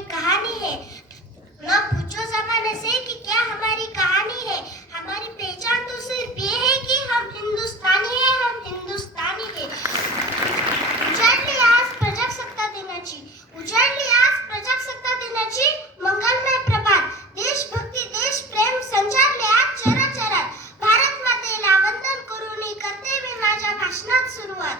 हमारी कहानी है। न पूछो जमाने से कि क्या हमारी कहानी है। हमारी पहचान तो सिर्फ ये है कि हम हिंदुस्तानी है, हम हिंदुस्तानी है। उजाडली आज प्रजासत्ता दिनाची, उजाडली आज प्रजासत्ता दिनाची मंगलमय प्रभात। देशभक्ती, देश प्रेम संचारले आज चराचरात। भारत मातेला वंदन करून करते मी माझ्या भाषणात सुरुवात।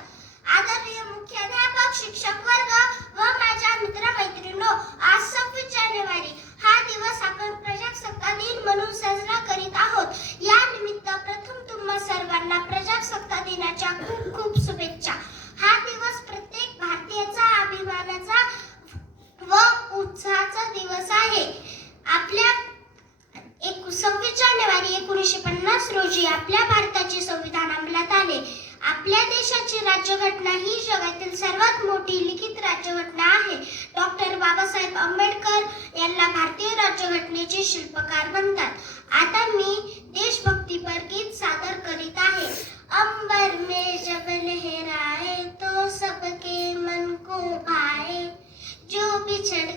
आदरणीय मुख्याध्यापक, शिक्षक वर्ग व माझ्या मित्र-मैत्रिणींनो, आज 26 जानेवारी हा दिवस आपण प्रजासत्ताक दिन म्हणून साजरा करीत आहोत। या निमित्त प्रथम तुम्हा सर्वांना प्रजासत्ताक दिनाच्या खूप खूप शुभेच्छा। हा दिवस प्रत्येक भारतीयाचा अभिमानाचा व उत्साहाचा दिवस आहे। आपल्या 26 जानेवारी 1950 रोजी आपल्या भारताचे संविधान अंमलात आले। आपल्या देशाची राज्यघटना ही जगातील सर्वात मोठी लिखित राज्यघटना आहे। डॉक्टर बाबासाहेब आंबेडकर यांना भारतीय राज्यघटनेचे शिल्पकार म्हणतात। आता मी देशभक्तीपर गीत सादर करीत आहे। अंबर में जब लहराए तो सबके मन को भाए, जो बिछड़